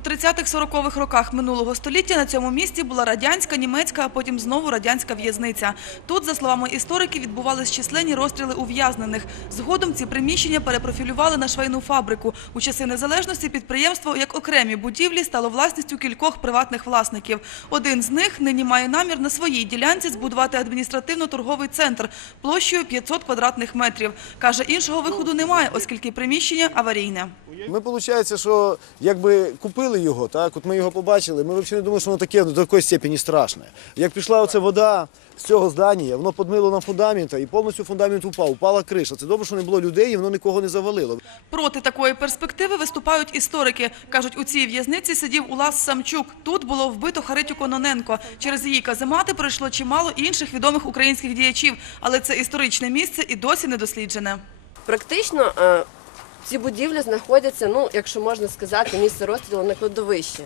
У 30-40-х роках минулого століття на цьому місці була радянська, німецька, а потім знову радянська в'язниця. Тут, за словами істориків, відбувались численні розстріли ув'язнених. Згодом ці приміщення перепрофілювали на швейну фабрику. У часи незалежності підприємство, як окремі будівлі, стало власністю кількох приватних власників. Один з них нині має намір на своїй ділянці збудувати адміністративно-торговий центр площею 500 квадратних метрів. Каже, іншого виходу немає, оскільки приміщення аварійне. Ми виходить, що якби купили його, так от ми його побачили. Ми взагалі не думали, що воно таке до такої степені страшне. Як пішла оця вода з цього здання, воно подмило на фундамент і повністю фундамент упав. Упала криша. Це добре, що не було людей, і воно нікого не завалило. Проти такої перспективи виступають історики. Кажуть, у цій в'язниці сидів Улас Самчук. Тут було вбито Харитю Кононенко. Через її каземати пройшло чимало інших відомих українських діячів. Але це історичне місце і досі не досліджене. Практично е, ці будівлі знаходяться, ну, якщо можна сказати, місце розстрілу на кладовищі.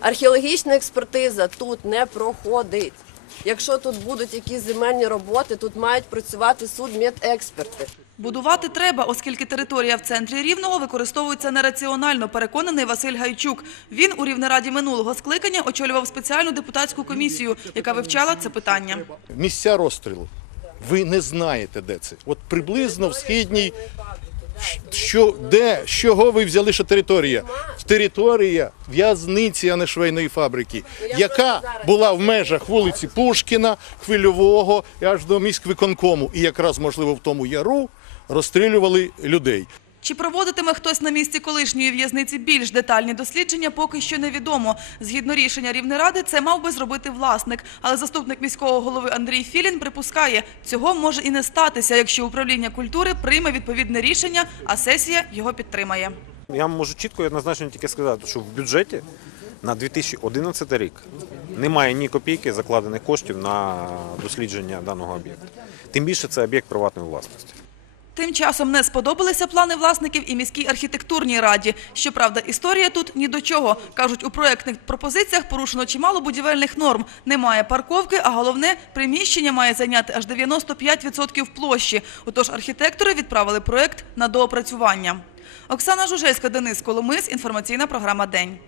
Археологічна експертиза тут не проходить. Якщо тут будуть якісь земельні роботи, тут мають працювати судмедексперти. Будувати треба, оскільки територія в центрі Рівного використовується нераціонально, переконаний Василь Гайчук. Він у Рівнераді минулого скликання очолював спеціальну депутатську комісію, яка вивчала це питання. місця розстрілу. Ви не знаєте, де це. От приблизно в східній, що, де, з чого ви взяли, що територія? Територія в'язниці, а не швейної фабрики, яка була в межах вулиці Пушкіна, Хвильового і аж до міськвиконкому. І якраз, можливо, в тому яру розстрілювали людей. Чи проводитиме хтось на місці колишньої в'язниці більш детальні дослідження, поки що невідомо. Згідно рішення Рівнеради, це мав би зробити власник. Але заступник міського голови Андрій Філін припускає, цього може і не статися, якщо управління культури прийме відповідне рішення, а сесія його підтримає. Я можу чітко і однозначно тільки сказати, що в бюджеті на 2011 рік немає ні копійки закладених коштів на дослідження даного об'єкту. Тим більше це об'єкт приватної власності. Тим часом не сподобалися плани власників і міській архітектурній раді. Щоправда, історія тут ні до чого. Кажуть, у проектних пропозиціях порушено чимало будівельних норм. Немає парковки, а головне, приміщення має зайняти аж 95% площі. Отож архітектори відправили проект на доопрацювання. Оксана Жужельська, Денис Коломис, інформаційна програма «День».